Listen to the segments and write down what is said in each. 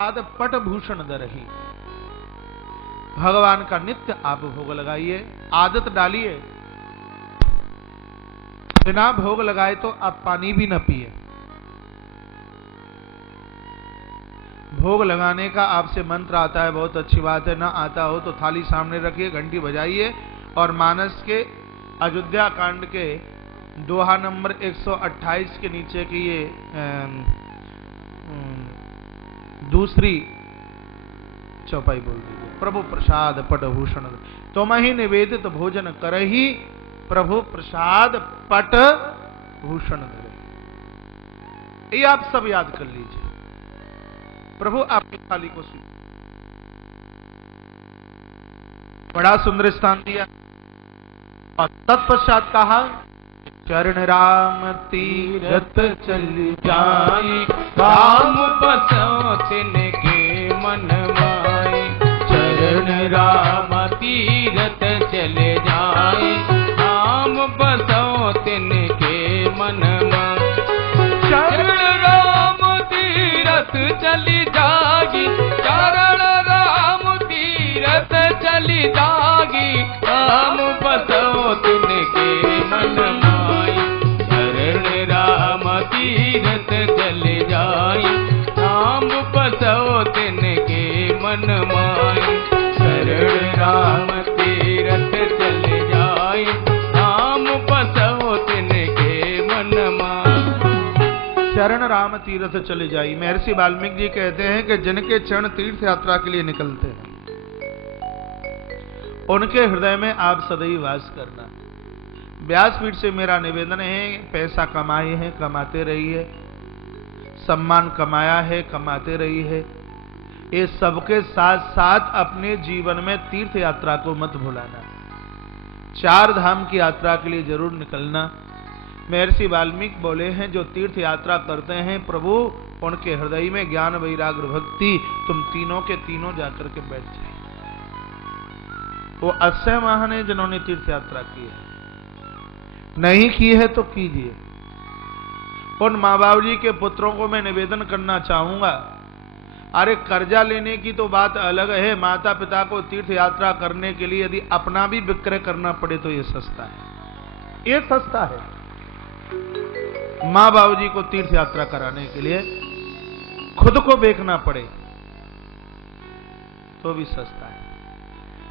आद पट भूषण दरही। भगवान का नित्य आप भोग लगाइए, आदत डालिए। बिना भोग लगाए तो आप पानी भी न पिए। भोग लगाने का आपसे मंत्र आता है, बहुत अच्छी बात है। ना आता हो तो थाली सामने रखिए, घंटी बजाइए और मानस के अयोध्या कांड के दोहा नंबर 128 के नीचे की ये दूसरी चौपाई बोल दीजिए। प्रभु प्रसाद पट भूषण तुम ही निवेदित भोजन करही, प्रभु प्रसाद पट भूषण धरे। ये आप सब याद कर लीजिए। प्रभु आपकी थाली को स्वीकार। बड़ा सुंदर स्थान दिया और तत्पश्चात कहा, चरण राम तीरथ चल जाई, राम बसो तिनके मन माई। चरण राम तीरथ चले जाए, राम बसो तिनके मन माई। चरण राम तीरथ चली जागी, चरण राम तीरथ चली जागी, राम बसो तिनके मन माई। चरण राम तीरथ चले जाई, राम बसो तिनके मन माई। शरण राम तीरथ चले जाई, राम बसो तिनके मन माई। चरण राम तीर्थ चले जाई। महर्षि वाल्मीकि जी कहते हैं कि जिनके चरण तीर्थ यात्रा के लिए निकलते हैं, उनके हृदय में आप सदैव वास करना। व्यासपीठ से मेरा निवेदन है, पैसा कमाए हैं, कमाते रहिए। सम्मान कमाया है, कमाते रहिए। ये सबके साथ साथ अपने जीवन में तीर्थ यात्रा को मत भुलाना। 4 धाम की यात्रा के लिए जरूर निकलना। महर्षि वाल्मीकि बोले हैं, जो तीर्थ यात्रा करते हैं प्रभु, उनके हृदय में ज्ञान वैराग्य भक्ति, तुम तीनों के तीनों जाकर के बैठ जाए। वो 80 महान है जिन्होंने तीर्थ यात्रा की है। नहीं की है तो कीजिए। उन माँ बाप जी के पुत्रों को मैं निवेदन करना चाहूंगा, अरे कर्जा लेने की तो बात अलग है, माता पिता को तीर्थ यात्रा करने के लिए यदि अपना भी विक्रय करना पड़े तो ये सस्ता है। ये सस्ता है। माँ बाबू जी को तीर्थ यात्रा कराने के लिए खुद को बेचना पड़े तो भी सस्ता है।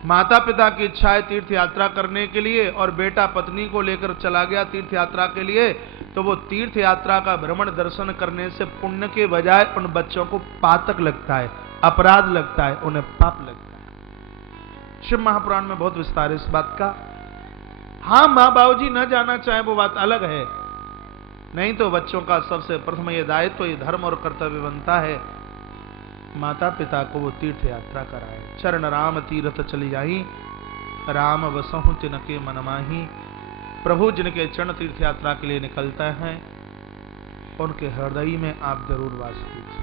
माता पिता की इच्छा है तीर्थ यात्रा करने के लिए और बेटा पत्नी को लेकर चला गया तीर्थ यात्रा के लिए, तो वो तीर्थ यात्रा का भ्रमण दर्शन करने से पुण्य के बजाय उन बच्चों को पातक लगता है, अपराध लगता है, उन्हें पाप लगता है। शिव महापुराण में बहुत विस्तार है इस बात का। हाँ, माँ बाबू जी न जाना चाहे वो बात अलग है, नहीं तो बच्चों का सबसे प्रथम ये दायित्व, ये धर्म और कर्तव्य बनता है, माता पिता को वो तीर्थ यात्रा कराए। चरण राम तीर्थ चली जाई, राम बसहु तिनके मन माही। प्रभु जिनके चरण तीर्थ यात्रा के लिए निकलता है, उनके हृदय में आप जरूर वास कीजिए।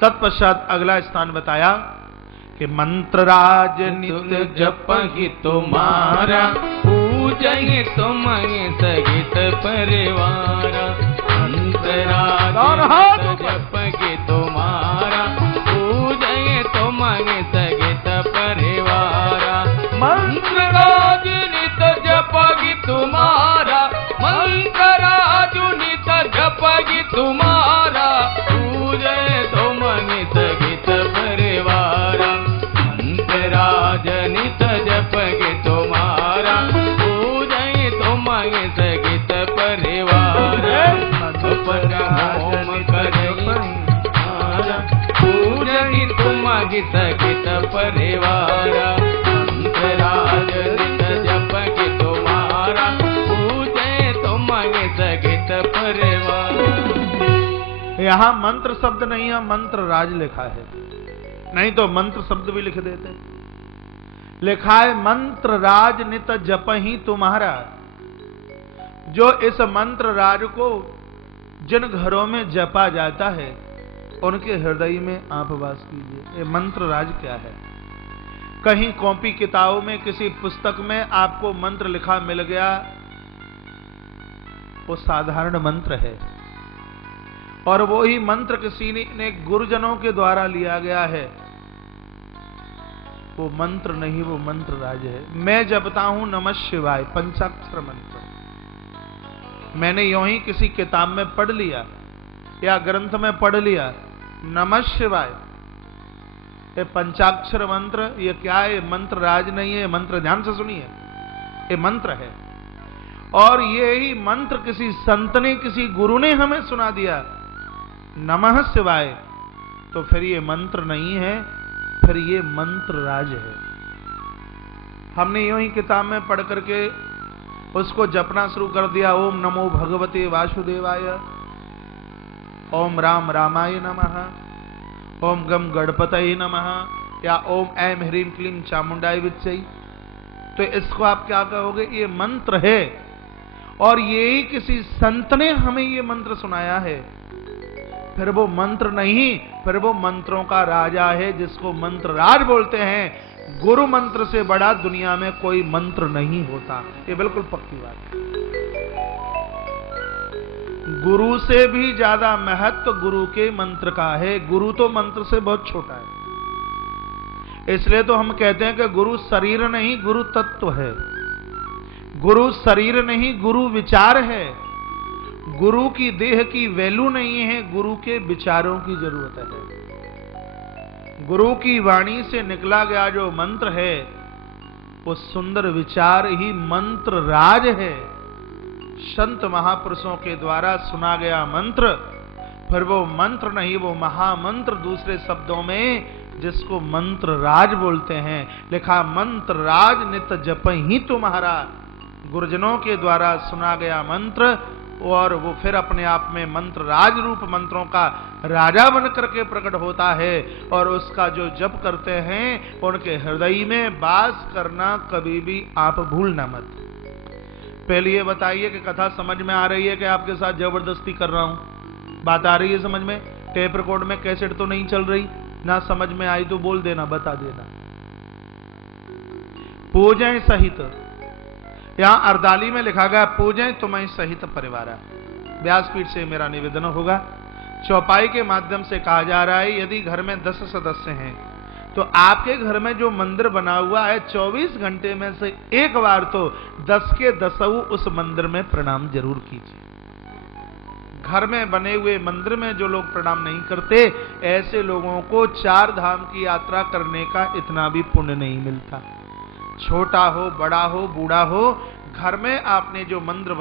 तत्पश्चात अगला स्थान बताया कि मंत्र राज नित जपहि तुम्हारा, पूजहि तुम सहित परिवारा। मंत्र राज नित जपहि तुम्हारा, पूजहि तुम सहित परिवारा। मंत्र राज नित जपहि तुम्हारा, मंत्र राज नित जपहि तुम्हारा, पूजहि तुम सहित परिवारा। मंत्र राज नित जपहि तुम्हारा, पूजहि तुम सहित परिवारा। मधुपर होम करहि तुम्हारा, पूजहि तुम सहित परिवारा। मंत्र राज नित जपहि तुम्हारा, पूजहि तुम सहित परिवारा। यहां मंत्र शब्द नहीं है, मंत्र राज लिखा है, नहीं तो मंत्र शब्द भी लिख देते। लिखा है मंत्र राज नित जपहि तुम्हारा। जो इस मंत्र राज को जिन घरों में जपा जाता है, उनके हृदय में आप वास कीजिए। ये मंत्र राज क्या है? कहीं कॉपी किताबों में किसी पुस्तक में आपको मंत्र लिखा मिल गया, वो साधारण मंत्र है। और वो ही मंत्र किसी ने गुरुजनों के द्वारा लिया गया है, वो मंत्र नहीं, वो मंत्र राज है। मैं जपता हूं नमः शिवाय, पंचाक्षर मंत्र। मैंने यूं ही किसी किताब में पढ़ लिया या ग्रंथ में पढ़ लिया, नमः शिवाय, ये पंचाक्षर मंत्र, ये क्या है? मंत्र राज नहीं है, मंत्र ध्यान से सुनिए, ये मंत्र है। और ये ही मंत्र किसी संत ने, किसी गुरु ने हमें सुना दिया, नमः शिवाय, तो फिर ये मंत्र नहीं है, फिर ये मंत्र राज है। हमने यूं ही किताब में पढ़ करके उसको जपना शुरू कर दिया, ओम नमो भगवते वासुदेवाय, ओम राम रामाय नमः, ओम गम गणपतये नमः, या ओम ऐं ह्रीं क्लीं चामुंडाय विच्चै। तो इसको आप क्या कहोगे? ये मंत्र है, और ये ही किसी संत ने हमें ये मंत्र सुनाया है, फिर वो मंत्र नहीं, फिर वो मंत्रों का राजा है, जिसको मंत्र राज बोलते हैं। गुरु मंत्र से बड़ा दुनिया में कोई मंत्र नहीं होता, ये बिल्कुल पक्की बात है। गुरु से भी ज्यादा महत्व गुरु के मंत्र का है, गुरु तो मंत्र से बहुत छोटा है। इसलिए तो हम कहते हैं कि गुरु शरीर नहीं, गुरु तत्व है। गुरु शरीर नहीं, गुरु विचार है। गुरु की देह की वैल्यू नहीं है, गुरु के विचारों की जरूरत है। गुरु की वाणी से निकला गया जो मंत्र है, वो सुंदर विचार ही मंत्र राज है। संत महापुरुषों के द्वारा सुना गया मंत्र, फिर वो मंत्र नहीं, वो महामंत्र, दूसरे शब्दों में जिसको मंत्र राज बोलते हैं। लिखा मंत्र राज नित जप ही तुम्हारा, गुरुजनों के द्वारा सुना गया मंत्र, और वो फिर अपने आप में मंत्र राज रूप मंत्रों का राजा बन करके प्रकट होता है। और उसका जो जप करते हैं, उनके हृदय में वास करना कभी भी आप भूलना मत। पहले ये बताइए कि कथा समझ में आ रही है कि आपके साथ जबरदस्ती कर रहा हूं? बात आ रही है समझ में? टेप रिकॉर्ड में कैसेट तो नहीं चल रही ना? समझ में आई तो बोल देना, बता देना। पूजें सहित, यहां अर्दाली में लिखा गया पूजें तुम्हें सहित परिवार। व्यासपीठ से मेरा निवेदन होगा, चौपाई के माध्यम से कहा जा रहा है, यदि घर में 10 सदस्य हैं तो आपके घर में जो मंदिर बना हुआ है, 24 घंटे में से एक बार तो 10 के 10 उस मंदिर में प्रणाम जरूर कीजिए। घर में बने हुए मंदिर में जो लोग प्रणाम नहीं करते, ऐसे लोगों को 4 धाम की यात्रा करने का इतना भी पुण्य नहीं मिलता। छोटा हो, बड़ा हो, बूढ़ा हो, घर में आपने जो मंदिर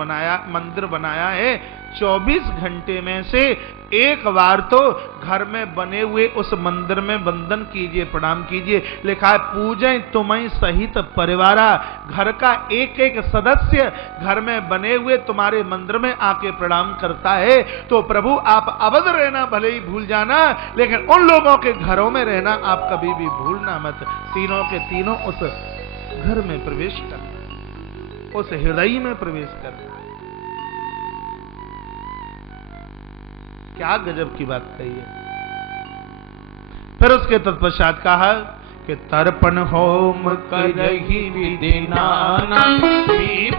बनाया है, 24 घंटे में से एक बार तो घर में बने हुए उस मंदिर में वंदन कीजिए, प्रणाम कीजिए। लिखा है पूजें तुम्हें सहित परिवारा, घर का एक एक सदस्य घर में बने हुए तुम्हारे मंदिर में आके प्रणाम करता है, तो प्रभु आप अवध रहना भले ही भूल जाना, लेकिन उन लोगों के घरों में रहना आप कभी भी भूलना मत। तीनों के तीनों उस घर में प्रवेश करना, उस हृदय में प्रवेश करना। क्या गजब की बात कही है। फिर उसके तत्पश्चात कहा कि तर्पण होम करहि विधि नाना,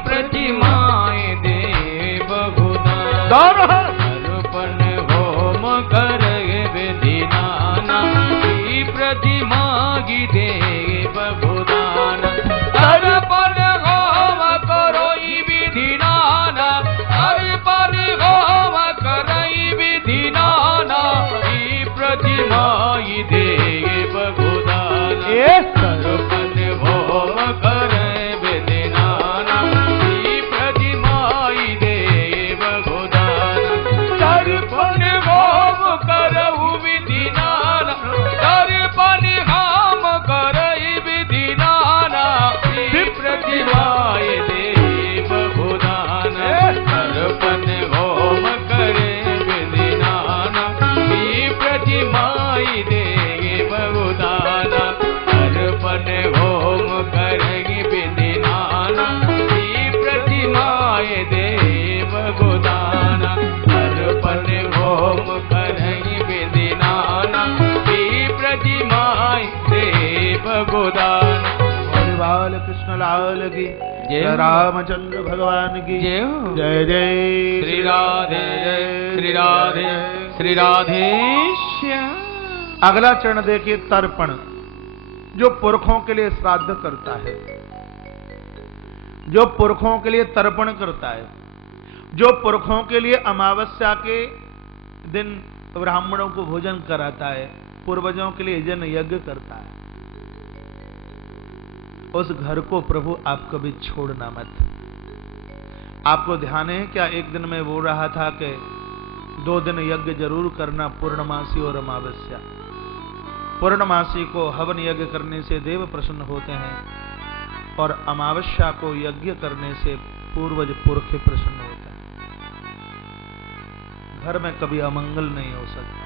प्रतिमाए देव गुना। तर्पण होम करहि विधि नाना, प्रतिमा की देव गुना। तर्पण होम करोई विधि नाना, तर्पण होम करई विधि नाना, प्रतिमा की देव गुना। तर्पण होम करई विधि नाना, प्रतिमा की देव गुना। तर्पण होम करऊ विधि नाना, तर्पण होम करई विधि नाना, प्रतिमा की देव गुना। तर्पण होम करे विधि नाना, प्रतिमा की देव गुना। तर्पण होम करे विधि नाना, प्रतिमा की देव गुना। तर्पण होम करे विधि नाना, प्रतिमा की देव गुना। बाल कृष्ण लाल की जय, रामचंद्र भगवान की जय हो। जय जय श्री राधे, श्री राधे, श्री राधे श्याम। अगला चरण देखिए तर्पण, जो पुरखों के लिए श्राद्ध करता है, जो पुरखों के लिए तर्पण करता है, जो पुरखों के लिए अमावस्या के दिन ब्राह्मणों को भोजन कराता है, पूर्वजों के लिए जन यज्ञ करता है, उस घर को प्रभु आप कभी छोड़ना मत। आपको ध्यान है क्या, एक दिन मैं बोल रहा था कि 2 दिन यज्ञ जरूर करना, पूर्णमासी और अमावस्या। पूर्णमासी को हवन यज्ञ करने से देव प्रसन्न होते हैं और अमावस्या को यज्ञ करने से पूर्वज पुरखे प्रसन्न होते हैं। घर में कभी अमंगल नहीं हो सकता।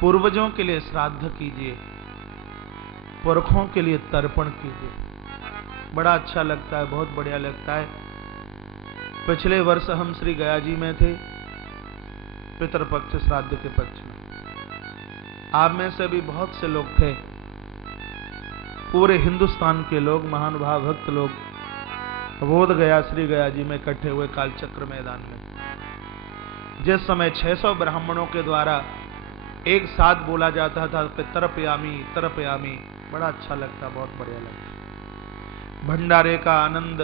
पूर्वजों के लिए श्राद्ध कीजिए, पुरखों के लिए तर्पण कीजिए। बड़ा अच्छा लगता है, बहुत बढ़िया लगता है। पिछले वर्ष हम श्री गया जी में थे, पितृपक्ष श्राद्ध के पक्ष में। आप में से भी बहुत से लोग थे, पूरे हिंदुस्तान के लोग, महानुभाव भक्त लोग बोध गया श्री गया जी में इकट्ठे हुए कालचक्र मैदान में। जिस समय 600 ब्राह्मणों के द्वारा एक साथ बोला जाता था कि तरपयामी तरपयामी, बड़ा अच्छा लगता, बहुत बढ़िया लगता। भंडारे का आनंद,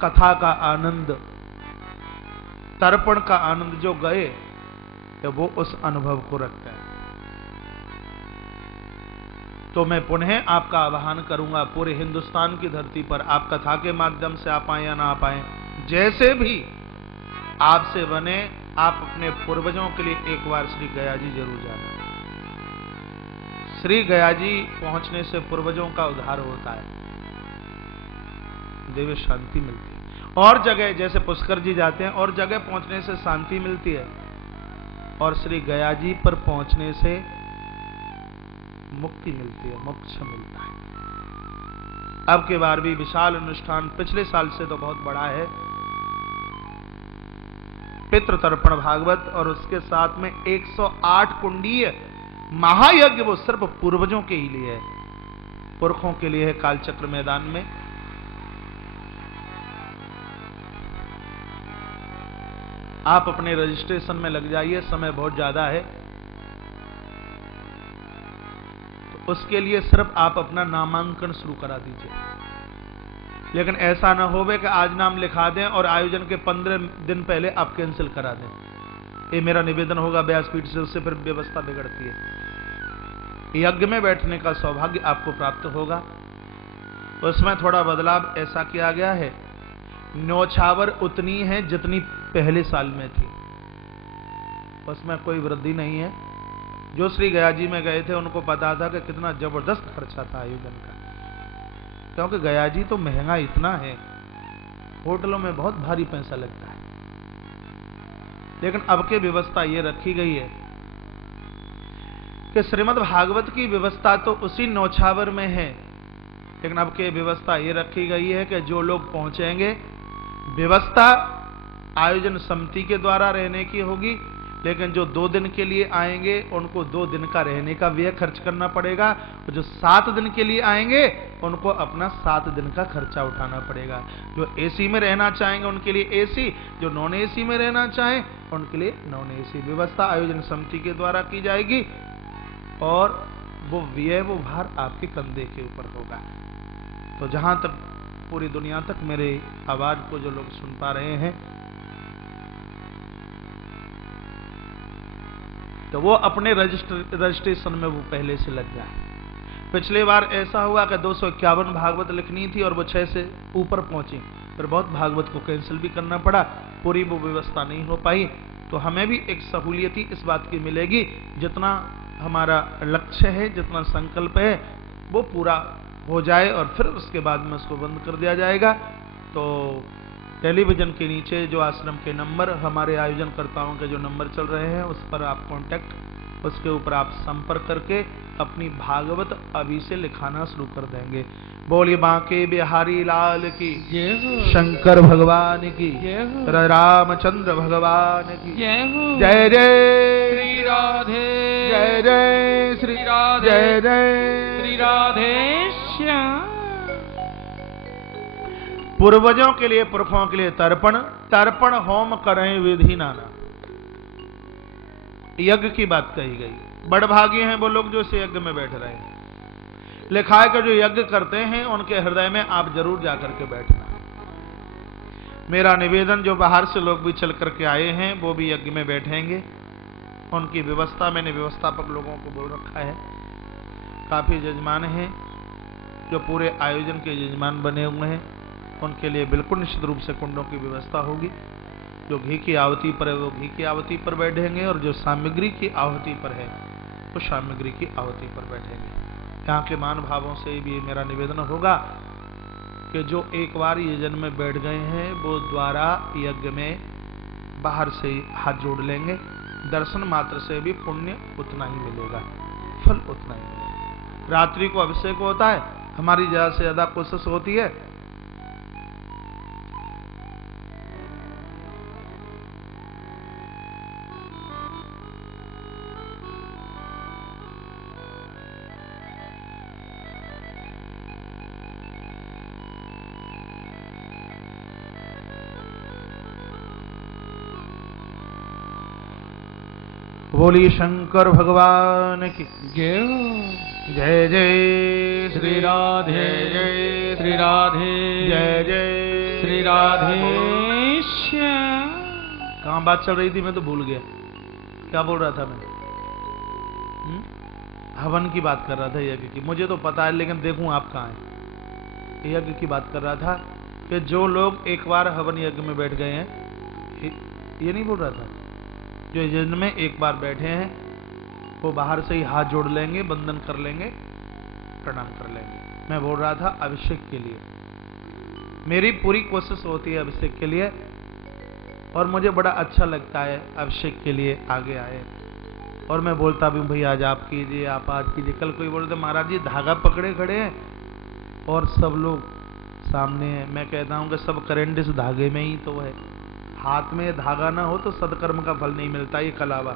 कथा का आनंद, तर्पण का आनंद जो गए तो वो उस अनुभव को रखता है। तो मैं पुनः आपका आह्वान करूंगा, पूरे हिंदुस्तान की धरती पर आप कथा के माध्यम से आ पाए या ना आ पाए, जैसे भी आपसे बने, आप अपने पूर्वजों के लिए एक बार श्री गया जी जरूर जाना। श्री गया जी पहुंचने से पूर्वजों का उद्धार होता है, देव शांति मिलती है। और जगह जैसे पुष्कर जी जाते हैं, और जगह पहुंचने से शांति मिलती है, और श्री गया जी पर पहुंचने से मुक्ति मिलती है, मोक्ष मिलता है। अब के बार भी विशाल अनुष्ठान पिछले साल से तो बहुत बड़ा है, पितृतर्पण भागवत, और उसके साथ में 108 कुंडीय महायज्ञ, वो सिर्फ पूर्वजों के ही लिए है, पुरखों के लिए है, कालचक्र मैदान में। आप अपने रजिस्ट्रेशन में लग जाइए, समय बहुत ज्यादा है, तो उसके लिए सिर्फ आप अपना नामांकन शुरू करा दीजिए। लेकिन ऐसा ना होवे कि आज नाम लिखा दें और आयोजन के 15 दिन पहले आप कैंसिल करा दें। ये मेरा निवेदन होगा व्यासपीठ से, उससे फिर व्यवस्था बिगड़ती है। यज्ञ में बैठने का सौभाग्य आपको प्राप्त होगा। उसमें थोड़ा बदलाव ऐसा किया गया है, न्योछावर उतनी है जितनी पहले साल में थी, उसमें कोई वृद्धि नहीं है। जो श्री गया जी में गए थे उनको पता था कि कितना जबरदस्त खर्चा था आयोजन का, क्योंकि गया जी तो महंगा इतना है, होटलों में बहुत भारी पैसा लगता है। लेकिन अब के व्यवस्था ये रखी गई है कि श्रीमद् भागवत की व्यवस्था तो उसी न्योछावर में है, लेकिन अब के व्यवस्था ये रखी गई है कि जो लोग पहुंचेंगे, व्यवस्था आयोजन समिति के द्वारा रहने की होगी, लेकिन जो 2 दिन के लिए आएंगे उनको 2 दिन का रहने का व्यय खर्च करना पड़ेगा, और जो 7 दिन के लिए आएंगे उनको अपना 7 दिन का खर्चा उठाना पड़ेगा। जो एसी में रहना चाहेंगे उनके लिए एसी, जो नॉन एसी में रहना चाहें उनके लिए नॉन एसी। व्यवस्था आयोजन समिति के द्वारा की जाएगी, और वो व्यय, वो भार आपके कंधे के ऊपर होगा। तो जहां तक पूरी दुनिया तक मेरे आवाज को जो लोग सुन पा रहे हैं, तो वो अपने रजिस्ट्रेशन में वो पहले से लग जाए। पिछले बार ऐसा हुआ कि 251 भागवत लिखनी थी और वो 6 से ऊपर पहुंची, फिर बहुत भागवत को कैंसिल भी करना पड़ा, पूरी वो व्यवस्था नहीं हो पाई। तो हमें भी एक सहूलियत इस बात की मिलेगी, जितना हमारा लक्ष्य है, जितना संकल्प है, वो पूरा हो जाए और फिर उसके बाद में उसको बंद कर दिया जाएगा। तो टेलीविजन के नीचे जो आश्रम के नंबर, हमारे आयोजनकर्ताओं के जो नंबर चल रहे हैं, उस पर आप कांटेक्ट, उसके ऊपर आप संपर्क करके अपनी भागवत अभी से लिखाना शुरू कर देंगे। बोलिए बांके बिहारी लाल की जय हो, शंकर भगवान की जय हो, रामचंद्र भगवान की जय हो, जय जय श्री राधे, जय जय श्री राधे, जय जय श्री राधे श्याम। पूर्वजों के लिए, पुरखों के लिए तर्पण, तर्पण होम करें विधि नाना। यज्ञ की बात कही गई। बड़भागी हैं वो लोग जो इस यज्ञ में बैठ रहे हैं। लिखा है कि जो यज्ञ करते हैं उनके हृदय में आप जरूर जाकर के बैठना। मेरा निवेदन, जो बाहर से लोग भी चल करके आए हैं वो भी यज्ञ में बैठेंगे। उनकी व्यवस्था मैंने व्यवस्थापक लोगों को बोल रखा है। काफी यजमान हैं जो पूरे आयोजन के यजमान बने हुए हैं, उनके लिए बिल्कुल निश्चित रूप से कुंडों की व्यवस्था होगी। जो घी की आहुति पर है वो घी की आहुति पर बैठेंगे, और जो सामग्री की आहुति पर है वो सामग्री की आहुति पर बैठेंगे। यहाँ के मान भावों से भी मेरा निवेदन होगा कि जो एक बार यजन में बैठ गए हैं वो द्वारा यज्ञ में बाहर से ही हाथ जोड़ लेंगे। दर्शन मात्र से भी पुण्य उतना ही मिलेगा, फल उतना ही मिलेगा। रात्रि को अभिषेक होता है, हमारी ज्यादा से ज्यादा कोशिश होती है बोली शंकर भगवान की जय। जय जय श्री राधे, जय श्री राधे, जय जय श्री राधे श्याम। कहाँ बात चल रही थी, मैं तो भूल गया क्या बोल रहा था मैं। हवन की बात कर रहा था, यज्ञ की। मुझे तो पता है लेकिन देखूं आप कहाँ हैं। यज्ञ की बात कर रहा था कि जो लोग एक बार हवन यज्ञ में बैठ गए हैं, ये नहीं बोल रहा था, जो यज्ञ में एक बार बैठे हैं वो बाहर से ही हाथ जोड़ लेंगे, बंधन कर लेंगे, प्रणाम कर लेंगे। मैं बोल रहा था अभिषेक के लिए। मेरी पूरी कोशिश होती है अभिषेक के लिए, और मुझे बड़ा अच्छा लगता है अभिषेक के लिए आगे आए। और मैं बोलता भी हूँ भाई आज आप कीजिए, आप आज कीजिए। कल कोई बोलते महाराज जी धागा पकड़े खड़े हैं और सब लोग सामने हैं। मैं कहता हूँ कि सब करंट इस धागे में ही तो है। हाथ में धागा ना हो तो सदकर्म का फल नहीं मिलता। ये कलावा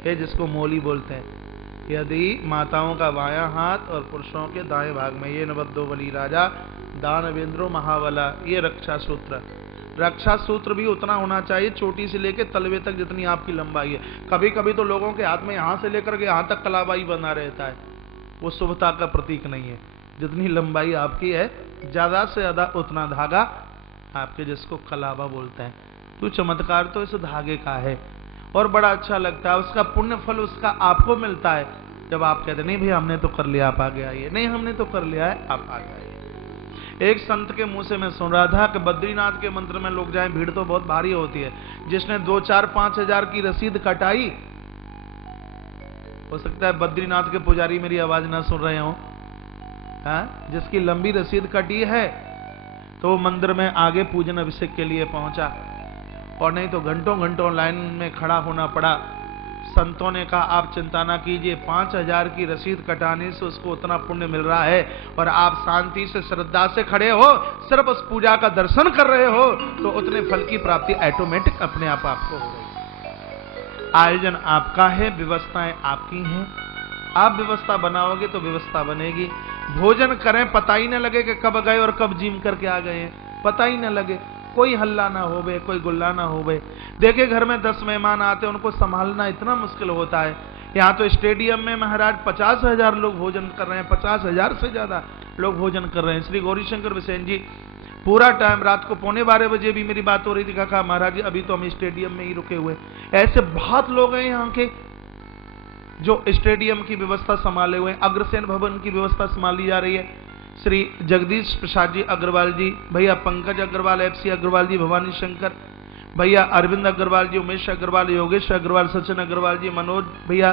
है जिसको मोली बोलते हैं। यदि माताओं का बायां हाथ और पुरुषों के दाएं भाग में, ये नवद्दो बली राजा दानवेंद्रो महाबला, ये रक्षा सूत्र। रक्षा सूत्र भी उतना होना चाहिए, चोटी से लेकर तलवे तक जितनी आपकी लंबाई है। कभी कभी तो लोगों के हाथ में यहाँ से लेकर के यहाँ तक कलाबाई बना रहता है, वो शुभता का प्रतीक नहीं है। जितनी लंबाई आपकी है ज्यादा से ज्यादा उतना धागा आपके, जिसको कलावा बोलते हैं। तो चमत्कार तो इस धागे का है और बड़ा अच्छा लगता है। उसका पुण्य फल उसका आपको मिलता है जब आप कहते नहीं भैया हमने तो कर लिया, आप आगे आइए। नहीं हमने तो कर लिया है, आप आगे आइए। एक संत के मुंह से मैं सुन रहा था कि बद्रीनाथ के मंत्र में लोग जाएं, भीड़ तो बहुत भारी होती है। जिसने 2, 4, 5 हजार की रसीद कटाई, हो सकता है बद्रीनाथ के पुजारी मेरी आवाज ना सुन रहे हो, जिसकी लंबी रसीद कटी है तो मंदिर में आगे पूजन अभिषेक के लिए पहुंचा, और नहीं तो घंटों घंटों लाइन में खड़ा होना पड़ा। संतों ने कहा आप चिंता ना कीजिए, 5000 की रसीद कटाने से उसको उतना पुण्य मिल रहा है, और आप शांति से श्रद्धा से खड़े हो, सिर्फ उस पूजा का दर्शन कर रहे हो तो उतने फल की प्राप्ति ऑटोमेटिक अपने आप आपको हो रही। आयोजन आपका है, व्यवस्थाएं आपकी हैं। आप व्यवस्था बनाओगे तो व्यवस्था बनेगी। भोजन करें, पता ही न लगे कि कब गए और कब जिम करके आ गए हैं, पता ही न लगे। कोई हल्ला ना होवे, कोई गुल्ला ना होवे। देखे घर में 10 मेहमान आते हैं, उनको संभालना इतना मुश्किल होता है। यहाँ तो स्टेडियम में महाराज 50,000 लोग भोजन कर रहे हैं, 50,000 से ज्यादा लोग भोजन कर रहे हैं। श्री गौरीशंकर बिसेन जी पूरा टाइम, रात को 11:15 बजे भी मेरी बात हो रही थी, कहा महाराज जी अभी तो हम स्टेडियम में ही रुके हुए। ऐसे बहुत लोग हैं यहाँ के जो स्टेडियम की व्यवस्था संभाले हुए हैं। अग्रसेन भवन की व्यवस्था संभाली जा रही है। श्री जगदीश प्रसाद जी अग्रवाल जी, भैया पंकज अग्रवाल, FC अग्रवाल जी, भवानी शंकर भैया, अरविंद अग्रवाल जी, उमेश अग्रवाल, योगेश अग्रवाल, सचिन अग्रवाल जी, मनोज भैया,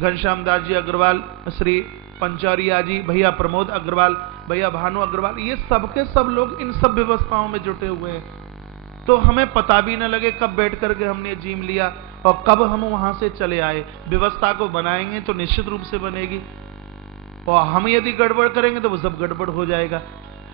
घनश्याम दास जी अग्रवाल, श्री पंचौरिया जी, भैया प्रमोद अग्रवाल, भैया भानु अग्रवाल, ये सबके सब लोग इन सब व्यवस्थाओं में जुटे हुए हैं। तो हमें पता भी न लगे कब बैठ करके हमने जिम लिया और कब हम वहां से चले आए। व्यवस्था को बनाएंगे तो निश्चित रूप से बनेगी, और हम यदि गड़बड़ करेंगे तो वो सब गड़बड़ हो जाएगा।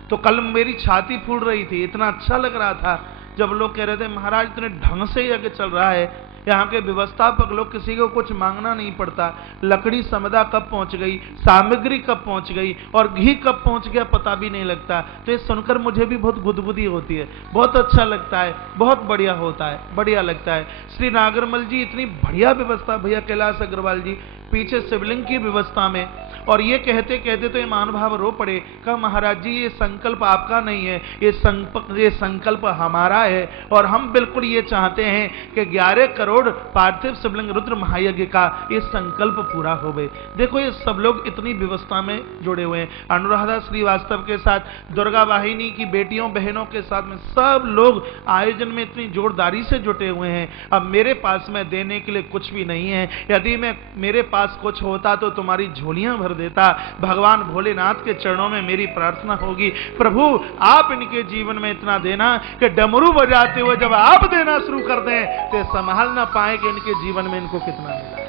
तो कल मेरी छाती फूल रही थी, इतना अच्छा लग रहा था जब लोग कह रहे थे महाराज इतने ढंग से यज्ञ चल रहा है, यहाँ के व्यवस्थापक लोग, किसी को कुछ मांगना नहीं पड़ता। लकड़ी समदा कब पहुंच गई, सामग्री कब पहुंच गई और घी कब पहुंच गया पता भी नहीं लगता। तो ये सुनकर मुझे भी बहुत गुदगुदी होती है, बहुत अच्छा लगता है, बहुत बढ़िया होता है, बढ़िया लगता है। श्री नागरमल जी इतनी बढ़िया व्यवस्था, भैया कैलाश अग्रवाल जी पीछे शिवलिंग की व्यवस्था में, और ये कहते कहते तो ये महानुभाव रो पड़े। कहा महाराज जी ये संकल्प आपका नहीं है, ये संकल्प हमारा है, और हम बिल्कुल ये चाहते हैं कि 11 करोड़ पार्थिव शिवलिंग रुद्र महायज्ञ का ये संकल्प पूरा होवे। देखो ये सब लोग इतनी व्यवस्था में जुड़े हुए हैं। अनुराधा श्रीवास्तव के साथ, दुर्गा वाहिनी की बेटियों बहनों के साथ में सब लोग आयोजन में इतनी जोरदारी से जुटे हुए हैं। अब मेरे पास में देने के लिए कुछ भी नहीं है। यदि मेरे पास कुछ होता तो तुम्हारी झोलियां भर देता। भगवान भोलेनाथ के चरणों में मेरी प्रार्थना होगी, प्रभु आप इनके जीवन में इतना देना कि डमरू बजाते हुए जब आप देना शुरू कर दें तो संभाल ना पाए कि इनके जीवन में इनको कितना मिला है।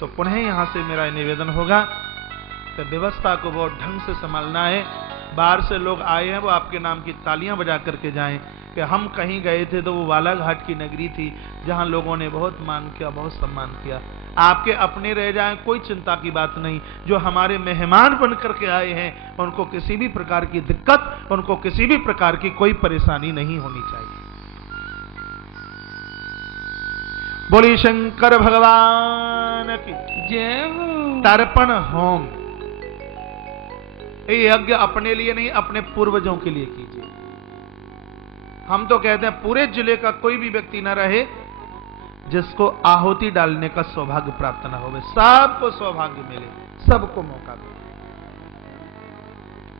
तो पुनः यहां से मेरा निवेदन होगा कि व्यवस्था को बहुत ढंग से संभालना है। बाहर से लोग आए हैं, वो आपके नाम की तालियां बजा करके जाएं कि हम कहीं गए थे तो वो बालाघाट की नगरी थी जहां लोगों ने बहुत मान किया, बहुत सम्मान किया। आपके अपने रह जाएं कोई चिंता की बात नहीं। जो हमारे मेहमान बन करके आए हैं उनको किसी भी प्रकार की दिक्कत, उनको किसी भी प्रकार की कोई परेशानी नहीं होनी चाहिए। बोली शंकर भगवान की जय हो। तर्पण होम, ये यज्ञ अपने लिए नहीं, अपने पूर्वजों के लिए कीजिए। हम तो कहते हैं पूरे जिले का कोई भी व्यक्ति न रहे जिसको आहुति डालने का सौभाग्य प्राप्त न हो। सबको सौभाग्य मिले, सबको मौका मिले।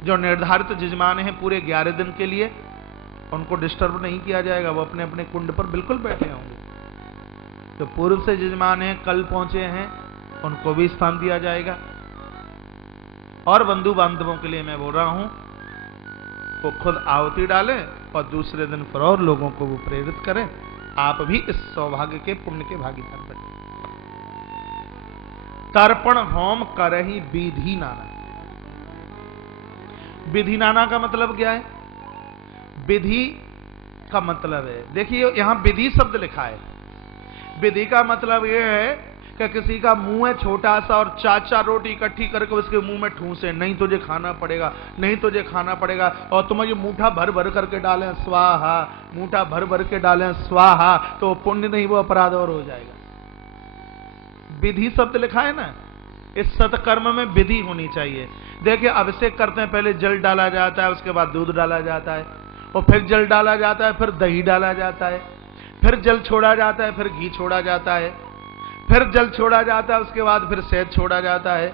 जो निर्धारित जजमान हैं पूरे 11 दिन के लिए, उनको डिस्टर्ब नहीं किया जाएगा, वो अपने अपने कुंड पर बिल्कुल बैठे होंगे। जो पूर्व से जजमान हैं, कल पहुंचे हैं, उनको भी स्थान दिया जाएगा। और बंधु बांधवों के लिए मैं बोल रहा हूं, वो खुद आहुति डालें और दूसरे दिन फिर और लोगों को वो प्रेरित करें। आप भी इस सौभाग्य के पुण्य के भागीदार बने। तर्पण होम करहि विधि नाना। विधि नाना का मतलब क्या है? विधि का मतलब है, देखिए यहां विधि शब्द लिखा है। विधि का मतलब यह है कि किसी का मुंह है छोटा सा और 4-4 रोटी इकट्ठी करके उसके मुंह में ठूसे, नहीं तुझे खाना पड़ेगा, नहीं तुझे खाना पड़ेगा, और तुम ये मूठा भर भर करके डालें स्वाहा, मूठा भर भर के डालें स्वाहा, तो पुण्य नहीं वो अपराध और हो जाएगा। विधि शब्द लिखा है ना, इस सत्कर्म में विधि होनी चाहिए। देखिए अभिषेक करते हैं, पहले जल डाला जाता है, उसके बाद दूध डाला जाता है, और फिर जल डाला जाता है, फिर दही डाला जाता है, फिर जल छोड़ा जाता है, फिर घी छोड़ा जाता है, फिर जल छोड़ा जाता है, उसके बाद फिर शहद छोड़ा जाता है,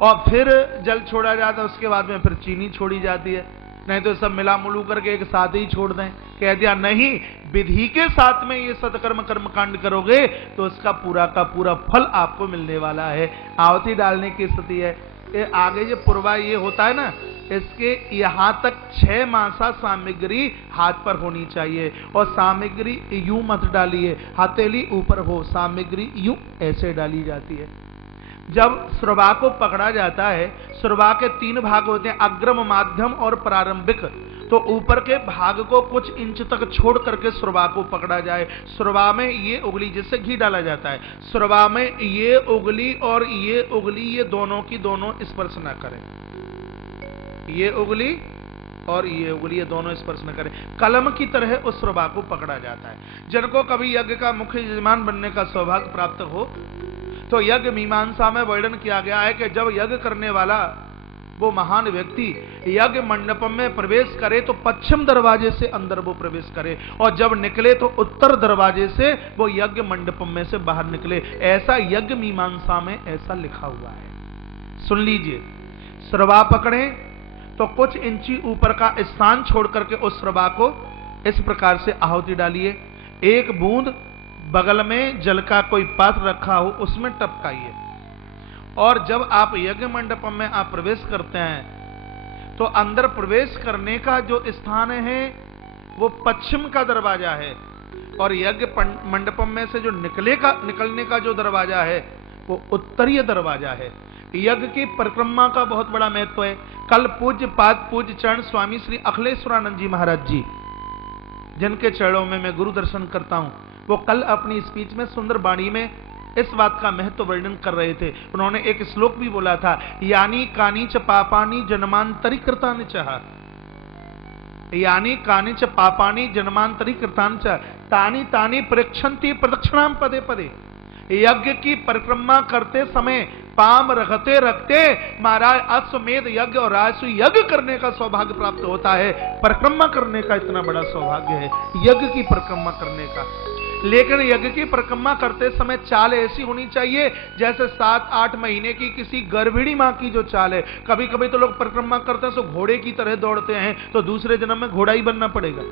और फिर जल छोड़ा जाता है, उसके बाद में फिर चीनी छोड़ी जाती है। नहीं तो सब मिला मुलू करके एक साथ ही छोड़ दें। कह दिया नहीं, विधि के साथ में ये सत्कर्म कर्मकांड करोगे तो उसका पूरा का पूरा फल आपको मिलने वाला है। आहुति डालने की स्थिति है, ये आगे जो पूर्वा ये होता है ना, इसके यहां तक 6 मासा सामग्री हाथ पर होनी चाहिए, और सामग्री यूं मत डालिए, हथेली ऊपर हो, सामग्री यूं ऐसे डाली जाती है। जब सुरवा को पकड़ा जाता है, सुरवा के 3 भाग होते हैं, अग्रम, माध्यम और प्रारंभिक। तो ऊपर के भाग को कुछ इंच तक छोड़ करके सुरवा को पकड़ा जाए। सुरवा में ये उंगली, जिससे घी डाला जाता है, सुरवा में ये उंगली और ये उंगली, ये दोनों की दोनों स्पर्श न करें। ये उंगली और ये उंगली, ये दोनों स्पर्श न करें। कलम की तरह उस सुरवा को पकड़ा जाता है। जिनको कभी यज्ञ का मुख्य यजमान बनने का सौभाग्य प्राप्त हो, तो यज्ञ मीमांसा में वर्णन किया गया है कि जब यज्ञ करने वाला वो महान व्यक्ति यज्ञ मंडप में प्रवेश करे तो पश्चिम दरवाजे से अंदर वो प्रवेश करे, और जब निकले तो उत्तर दरवाजे से वो यज्ञ मंडप में से बाहर निकले। ऐसा यज्ञ मीमांसा में ऐसा लिखा हुआ है। सुन लीजिए, सुरवा पकड़े तो कुछ इंची ऊपर का स्थान छोड़ करके उस सुरवा को इस प्रकार से आहुति डालिए। 1 बूंद बगल में जल का कोई पात्र रखा हो उसमें टपकाइए, और जब आप यज्ञ मंडप में आप प्रवेश करते हैं तो अंदर प्रवेश करने का जो स्थान है वो पश्चिम का दरवाजा है, और यज्ञ मंडप में से जो निकलने का जो दरवाजा है वो उत्तरीय दरवाजा है। यज्ञ की परिक्रमा का बहुत बड़ा महत्व है। कल पूज्य पाद पूज्य चरण स्वामी श्री अखिलेश्वरानंद जी महाराज जी, जिनके चरणों में मैं गुरु दर्शन करता हूं, वो कल अपनी स्पीच में सुंदर वाणी में इस बात का महत्व वर्णन कर रहे थे। उन्होंने एक श्लोक भी बोला था, यानी कानीच पापानी जन्मांतरी कृतानि चह, यानी कानीच पापानी जन्मांतरी कृतानि च तानी तानी परीक्षन्ति प्रदक्षिणाम पदे पदे। यज्ञ की परिक्रमा करते समय पाम रखते रखते महाराज अश्वमेध यज्ञ और राजसूय यज्ञ करने का सौभाग्य प्राप्त होता है। परिक्रमा करने का इतना बड़ा सौभाग्य है यज्ञ की परिक्रमा करने का। लेकिन यज्ञ की परिक्रमा करते समय चाल ऐसी होनी चाहिए जैसे 7-8 महीने की किसी गर्भिणी मां की जो चाल है। कभी कभी तो लोग परिक्रमा करते हैं तो घोड़े की तरह दौड़ते हैं, तो दूसरे जन्म में घोड़ा ही बनना पड़ेगा।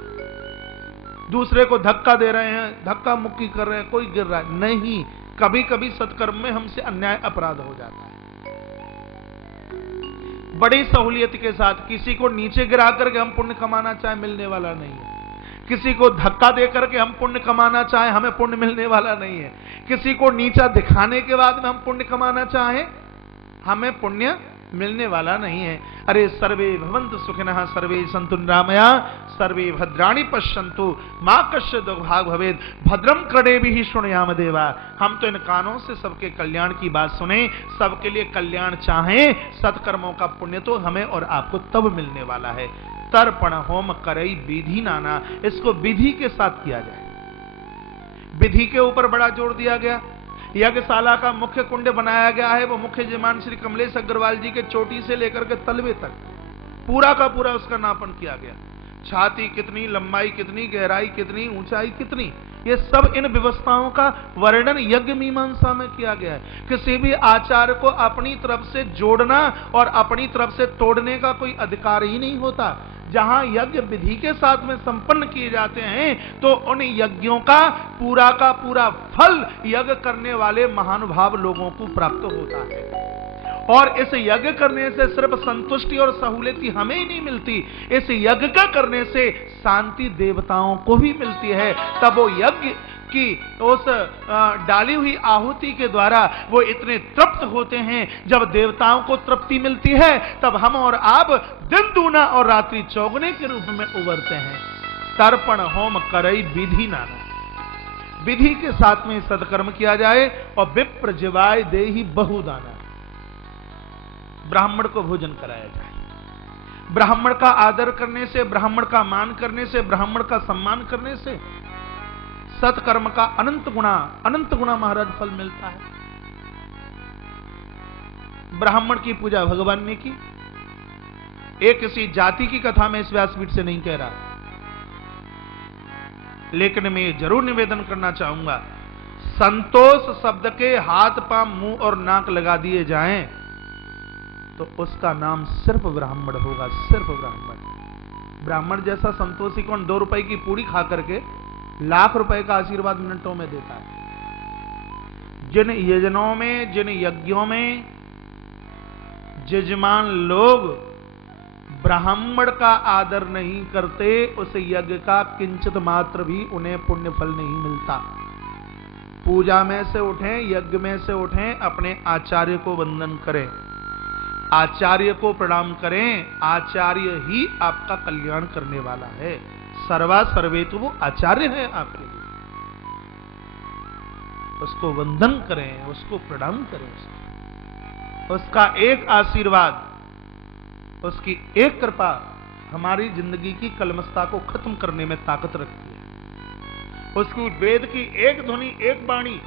दूसरे को धक्का दे रहे हैं, धक्का मुक्की कर रहे हैं, कोई गिर रहा है नहीं। कभी कभी सत्कर्म में हमसे अन्याय अपराध हो जाता है। बड़ी सहूलियत के साथ किसी को नीचे गिरा करके हम पुण्य कमाना चाहे मिलने वाला नहीं है। किसी को धक्का दे करके हम पुण्य कमाना चाहे हमें पुण्य मिलने वाला नहीं है। किसी को नीचा दिखाने के बाद में हम पुण्य कमाना चाहे हमें पुण्य मिलने वाला नहीं है। अरे सर्वे भवन्तु सुखिनः सर्वे सन्तु निरामया सर्वे भद्राणि पश्यन्तु मां कश्चित् दुर्भाग् भवेत् भद्रम कर्णेभिः शृणुयाम देवा। हम तो इन कानों से सबके कल्याण की बात सुने, सबके लिए कल्याण चाहें। सत्कर्मों का पुण्य तो हमें और आपको तब मिलने वाला है। तर्पण होम करई विधि नाना, इसको विधि के साथ किया जाए। विधि के ऊपर बड़ा जोर दिया गया। यज्ञशाला का मुख्य कुंड बनाया गया है, वो मुख्य यजमान श्री कमलेश अग्रवाल जी के चोटी से लेकर के तलवे तक पूरा का पूरा उसका नापन किया गया। छाती कितनी, लंबाई कितनी, गहराई कितनी, ऊंचाई कितनी, ये सब इन व्यवस्थाओं का वर्णन यज्ञ मीमांसा में किया गया है। किसी भी आचार्य को अपनी तरफ से जोड़ना और अपनी तरफ से तोड़ने का कोई अधिकार ही नहीं होता। जहां यज्ञ विधि के साथ में संपन्न किए जाते हैं तो उन यज्ञों का पूरा फल यज्ञ करने वाले महानुभाव लोगों को प्राप्त होता है। और इस यज्ञ करने से सिर्फ संतुष्टि और सहूलियत हमें ही नहीं मिलती, इस यज्ञ का करने से शांति देवताओं को भी मिलती है। तब वो यज्ञ की उस डाली हुई आहुति के द्वारा वो इतने तृप्त होते हैं। जब देवताओं को तृप्ति मिलती है तब हम और आप दिन दूना और रात्रि चौगुने के रूप में उभरते हैं। तर्पण होम करई विधि नाना, विधि के साथ में सत्कर्म किया जाए। और विप्र जिवाय देहि बहुदाना, ब्राह्मण को भोजन कराया जाए। ब्राह्मण का आदर करने से, ब्राह्मण का मान करने से, ब्राह्मण का सम्मान करने से सत्कर्म का अनंत गुणा महाराज फल मिलता है। ब्राह्मण की पूजा भगवान ने की। एक किसी जाति की कथा में इस व्यासपीठ से नहीं कह रहा, लेकिन मैं जरूर निवेदन करना चाहूंगा, संतोष शब्द के हाथ पांव मुंह और नाक लगा दिए जाएं तो उसका नाम सिर्फ ब्राह्मण होगा, सिर्फ ब्राह्मण। ब्राह्मण जैसा संतोषी कौन 2 रुपए की पूरी खा करके लाख रुपए का आशीर्वाद मिनटों में देता है। जिन यजनों में, जिन यज्ञों में जजमान लोग ब्राह्मण का आदर नहीं करते, उस यज्ञ का किंचित मात्र भी उन्हें पुण्य फल नहीं मिलता। पूजा में से उठें, यज्ञ में से उठें, अपने आचार्य को वंदन करें, आचार्य को प्रणाम करें। आचार्य ही आपका कल्याण करने वाला है। सर्वा सर्वे तो वो आचार्य है आपके लिए। उसको वंदन करें, उसको प्रणाम करें। उसका एक आशीर्वाद, उसकी एक कृपा हमारी जिंदगी की कलमस्ता को खत्म करने में ताकत रखती है। उसकी वेद की एक ध्वनि, एक वाणी